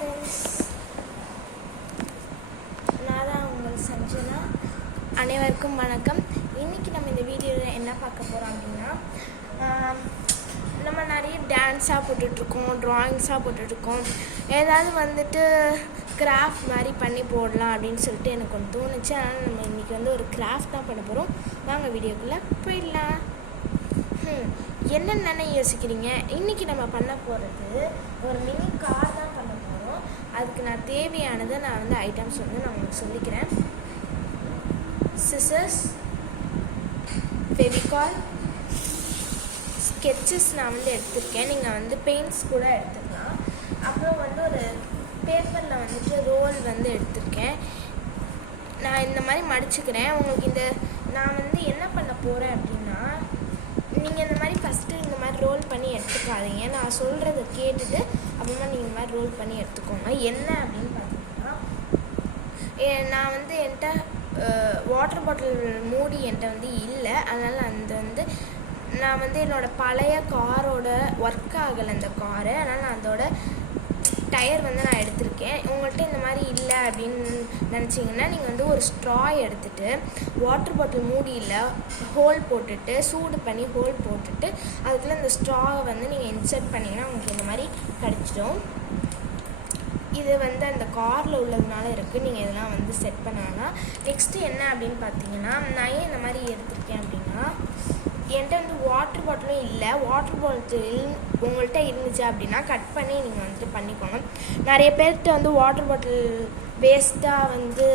Friends, நான் தான் உங்கள் சஞ்சனா. அனைவருக்கும் வணக்கம். இன்றைக்கி நம்ம இந்த வீடியோவில் என்ன பார்க்க போகிறோம் அப்படின்னா, நம்ம நிறைய டான்ஸாக போட்டுட்ருக்கோம், ட்ராயிங்ஸாக போட்டுட்ருக்கோம். ஏதாவது வந்துட்டு கிராஃப்ட் மாதிரி பண்ணி போடலாம் அப்படின்னு சொல்லிட்டு எனக்கு ஒன்று தோணுச்சு. அதனால் நம்ம இன்றைக்கி வந்து ஒரு கிராஃப்ட் தான் பண்ண போகிறோம். வாங்க வீடியோக்குள்ளே போயிடலாம். என்னென்னு யோசிக்கிறீங்க? இன்றைக்கி நம்ம பண்ண போகிறது ஒரு மினி கார் தான் பண்ண போகிறோம். அதுக்கு நான் தேவையானதை நான் வந்து ஐட்டம்ஸ் வந்து நான் உங்களுக்கு சொல்லிக்கிறேன். சிசர்ஸ், ஃபெவிகால், ஸ்கெட்சஸ் நான் வந்து எடுத்திருக்கேன். நீங்கள் வந்து பெயிண்ட்ஸ் கூட எடுத்துக்கலாம். அப்புறம் வந்து ஒரு பேப்பரில் வந்துட்டு ரோல் வந்து எடுத்திருக்கேன். நான் இந்த மாதிரி மடிச்சுக்கிறேன். உங்களுக்கு இந்த நான் வந்து என்ன பண்ண போகிறேன் அப்படின்னா, நீங்கள் இந்த மாதிரி ஃபஸ்ட்டு இந்த மாதிரி ரோல் பண்ணி எடுத்துக்காதீங்க. நான் சொல்கிறத கேட்டுட்டு அப்புறமா நீங்கள் இந்த மாதிரி ரோல் பண்ணி எடுத்துக்கோங்க. என்ன அப்படின்னு பார்த்தீங்கன்னா, நான் வந்து என்கிட்ட வாட்டர் பாட்டில் மூடி என்கிட்ட வந்து இல்லை. அதனால் நான் வந்து என்னோடய பழைய காரோட ஒர்க் ஆகலை அந்த காரு. அதனால் நான் அதோட டயர் வந்து நான் எடுத்திருக்கேன். உங்கள்கிட்ட இந்த மாதிரி இல்லை அப்படின்னு நினச்சிங்கன்னா, நீங்கள் வந்து ஒரு ஸ்ட்ரா எடுத்துகிட்டு வாட்டர் பாட்டில் மூடியில் ஹோல் போட்டுட்டு சூடு பண்ணி ஹோல் போட்டுட்டு அதுக்குள்ளே இந்த ஸ்ட்ராவை வந்து நீங்கள் இன்சர்ட் பண்ணிங்கன்னா உங்களுக்கு இந்த மாதிரி கிடச்சிடும். இது வந்து அந்த காரில் உள்ளதுனால இருக்குது. நீங்கள் இதெல்லாம் வந்து செட் பண்ணாங்கன்னா, நெக்ஸ்ட்டு என்ன அப்படின்னு பார்த்தீங்கன்னா, நான் ஏன் இந்த மாதிரி எடுத்திருக்கேன் அப்படின்னா, என்கிட்ட வந்து வாட்டர் பாட்டிலும் இல்லை. வாட்டர் பாட்டில் உங்கள்கிட்ட இருந்துச்சு அப்படின்னா கட் பண்ணி நீங்கள் வந்துட்டு பண்ணிக்கோங்க. நிறைய பேர்கிட்ட வந்து வாட்டர் பாட்டில் வேஸ்ட்டாக வந்து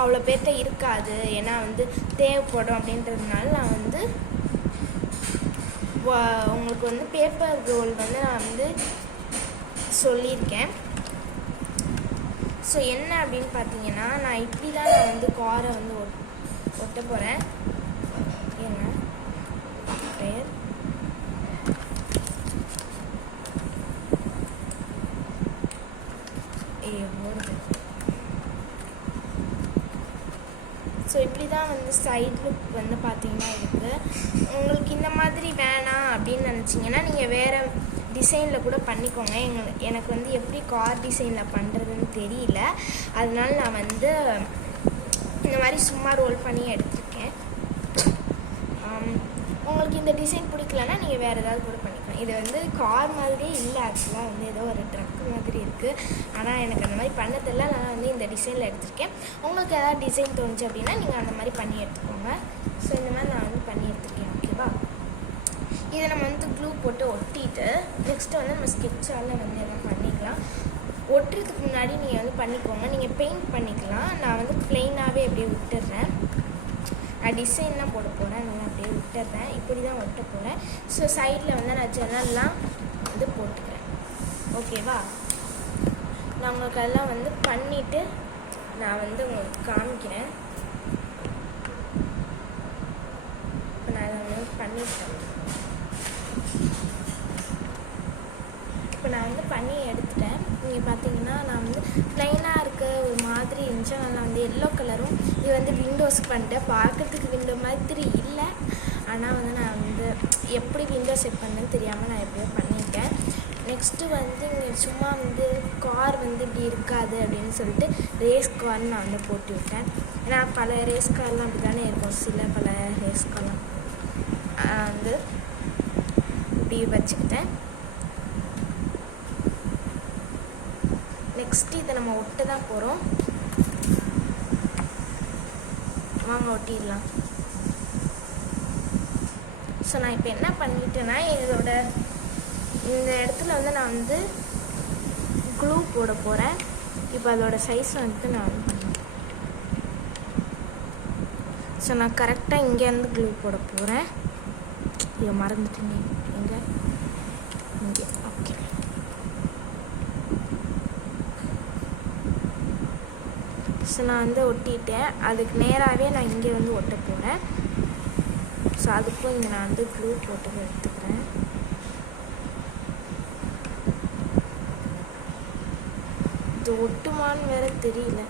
அவ்வளோ பேர்கிட்ட இருக்காது. ஏன்னா வந்து தேவைப்படும் அப்படின்றதுனால நான் வந்து உங்களுக்கு வந்து பேப்பர் ரோல் வந்து நான் வந்து சொல்லியிருக்கேன். ஸோ என்ன அப்படின்னு பார்த்தீங்கன்னா, நான் இப்படி தான் நான் வந்து காரை வந்து ஒட்ட போகிறேன். ஏங்க ஸோ இப்படி தான் வந்து சைட் லுக் வந்து பார்த்தீங்கன்னா இருக்குது. உங்களுக்கு இந்த மாதிரி வேணாம் அப்படின்னு நினச்சிங்கன்னா நீங்கள் வேறு டிசைனில் கூட பண்ணிக்கோங்க. எனக்கு வந்து எப்படி கார் டிசைனில் பண்ணுறதுன்னு தெரியல. அதனால நான் வந்து இந்த மாதிரி சும்மா ரோல் பண்ணி எடுத்திருக்கேன். உங்களுக்கு இந்த டிசைன் பிடிக்கலன்னா நீங்கள் வேறு ஏதாவது கூட பண்ணிக்கலாம். இது வந்து கார் மாதிரியே இல்லை, ஆக்சுவலாக வந்து ஏதோ ஒரு ட்ரக் மாதிரி இருக்குது. ஆனால் எனக்கு அந்த மாதிரி பண்ண தெரியல. நான் வந்து இந்த டிசைனில் எடுத்திருக்கேன். உங்களுக்கு ஏதாவது டிசைன் தோணுச்சு அப்படின்னா நீங்கள் அந்த மாதிரி பண்ணி எடுத்துக்கோங்க. ஸோ இந்த மாதிரி நான் வந்து பண்ணி எடுத்துருக்கேன். ஓகேவா? இதை நம்ம வந்து க்ளூ போட்டு ஒட்டிட்டு நெக்ஸ்ட்டு வந்து நம்ம ஸ்கெட்சால் வந்து எல்லாம் பண்ணிக்கலாம். ஒட்டுறதுக்கு முன்னாடி நீங்கள் வந்து பண்ணிக்கோங்க. நீங்கள் பெயிண்ட் பண்ணிக்கலாம். நான் வந்து ப்ளெயினாகவே அப்படியே விட்டுடுறேன். நான் டிசைன்லாம் போட போகிறேன். நான் அப்படியே விட்டுடுறேன். இப்படி தான் ஒட்ட போகிறேன். ஸோ சைடில் வந்து நான் ஜன்னல்லாம் வந்து போட்டுக்கிறேன். ஓகேவா? நான் உங்களுக்கு அதெல்லாம் வந்து பண்ணிவிட்டு நான் வந்து உங்களுக்கு காமிக்கிறேன். இப்போ நான் அதை வந்து பண்ணிட்டேன். இப்போ நான் வந்து பண்ணி எடுத்துட்டேன். நீங்கள் பார்த்தீங்கன்னா நான் வந்து ப்ளைனாக இருக்க ஒரு மாதிரி இருந்துச்சு. நான் வந்து எல்லோ கலரும் இது வந்து விண்டோஸ்க்கு பண்ணிட்டேன். பார்க்குறதுக்கு விண்டோ மாதிரி இல்லை. ஆனால் வந்து நான் வந்து எப்படி விண்டோ செட் பண்ணேன்னு தெரியாமல் நான் எப்படியோ பண்ணிட்டேன். நெக்ஸ்ட்டு வந்து இங்கே சும்மா வந்து கார் வந்து இப்படி இருக்காது அப்படின்னு சொல்லிட்டு ரேஸ் கார்னு நான் வந்து போட்டு விட்டேன். ஏன்னா பல ரேஸ் கார்லாம் அப்படி தானே இருக்கும். பல ரேஸ் கார்லாம் வந்து இப்படி வச்சுக்கிட்டேன். நெக்ஸ்ட்டு இதை நம்ம ஒட்ட தான் போகிறோம். வாங்க ஒட்டிடலாம். ஸோ நான் இப்போ என்ன பண்ணிட்டேன்னா, இந்த இடத்துல வந்து நான் வந்து க்ளூ போட போகிறேன். இப்போ அதோட சைஸ் வந்து நான் வந்து பண்ணுவேன். ஸோ நான் கரெக்டாக இங்கேருந்து க்ளூ போட போகிறேன். இதை மறந்துட்டேங்க. இங்கே ஓகே. ஸோ நான் வந்து ஒட்டிட்டேன். அதுக்கு நேராகவே நான் இங்கே வந்து ஒட்ட போகிறேன். ஸோ அதுக்கும் இங்கே நான் வந்து க்ளூ போட்டு எடுத்துக்கிறேன். இது ஒட்டுமான்னு வேறு தெரியல.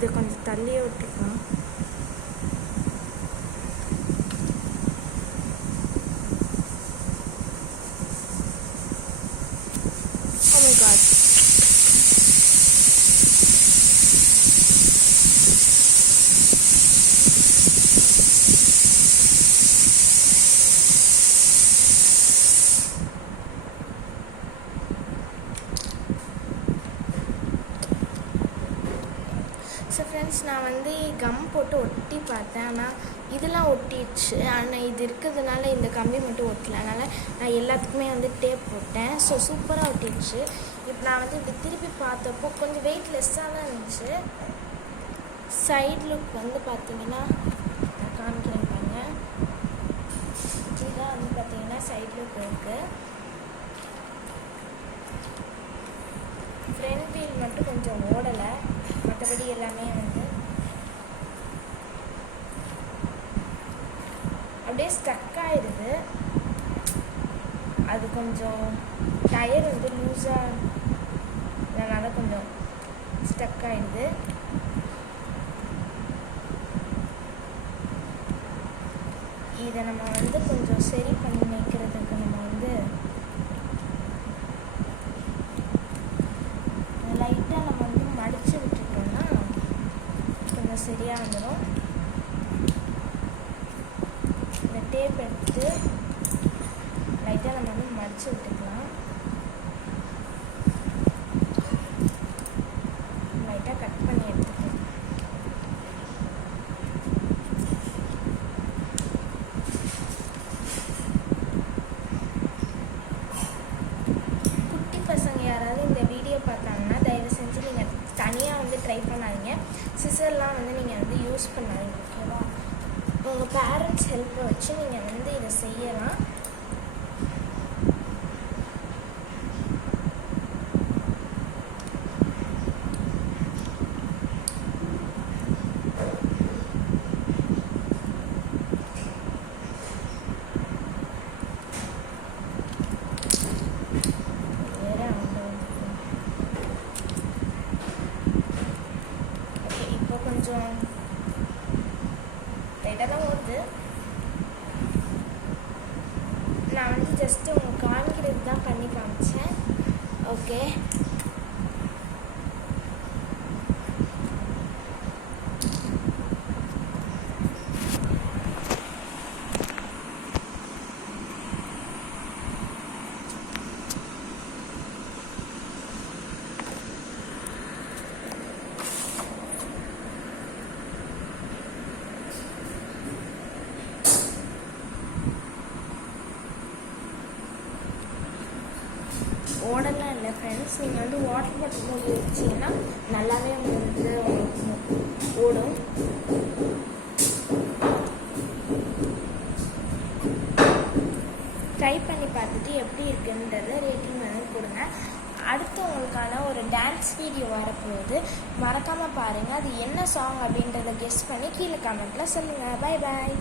இதை கொஞ்சம் தள்ளியே விட்டுருக்கோம். Oh my god. So friends, நான் வந்து கம் போட்டு ஒட்டி பார்த்தேன். ஆனால் இதெல்லாம் ஒட்டிடுச்சு. ஆனால் இது இருக்கிறதுனால இந்த கம்பி மட்டும் ஒட்டலை. அதனால் நான் எல்லாத்துக்குமே வந்து டேப் போட்டேன். ஸோ சூப்பராக ஒட்டிடுச்சு. இப்போ நான் வந்து இப்படி திருப்பி பார்த்தப்போ கொஞ்சம் வெயிட் லெஸ்ஸாக தான் இருந்துச்சு. சைட் லுக் வந்து பார்த்தீங்கன்னா நான் காமிக்கிறேன் பாருங்க. இதுதான் வந்து பார்த்தீங்கன்னா சைட் லுக் இருக்குது. ஃப்ரண்ட் வீல் மட்டும் கொஞ்சம் ஓடலை, மற்றபடி எல்லாமே வந்து அப்படியே ஸ்டக் ஆயிடுது. அது கொஞ்சம் டயர் வந்து லூஸாக அதனால் கொஞ்சம் ஸ்டக் ஆயிடுது. இதை நம்ம வந்து கொஞ்சம் சரி பண்ணி வைக்கிறதுக்கு நம்ம வந்து லைட்டாக நம்ம வந்து மடித்து விட்டுட்டோம்னா கொஞ்சம் சரியாக வந்துடும். இந்த டேப் எடுத்து லைட்டாக நம்ம வந்து மடித்து விட்டுக்கலாம். லைட்டாக கட் பண்ணி எடுத்துக்கலாம். குட்டி பசங்க யாராவது இந்த வீடியோ பார்த்தாங்கன்னா தயவு செஞ்சு நீங்கள் தனியாக வந்து ட்ரை பண்ணாதீங்க. சிசர்லாம் வந்து நீங்கள் வந்து யூஸ் பண்ணாதீங்க, ஓகேவா? உங்கள் பேரண்ட்ஸ் ஹெல்ப்பை வச்சு நீங்கள் வந்து இதை செய்யலாம். கொஞ்சம் லைட்டாக தான் ஓடுது. நான் வந்து ஜஸ்ட்டு உங்களுக்கு காமிக்கிறது தான் பண்ணி காமிச்சேன். ஓகே, ஓடலாம் இல்லை ஃப்ரெண்ட்ஸ். நீங்கள் வந்து வாட்டர் பாட்டில் போட்டு வச்சிங்கன்னா நல்லாவே வந்து ஓடும். ட்ரை பண்ணி பார்த்துட்டு எப்படி இருக்குன்றத ரேட்டிங் வந்து கொடுங்க. அடுத்து உங்களுக்கான ஒரு டான்ஸ் வீடியோ வரப்போகுது, மறக்காமல் பாருங்கள். அது என்ன சாங் அப்படின்றத கெஸ் பண்ணி கீழே கமெண்ட்டில் சொல்லுங்கள். Bye bye.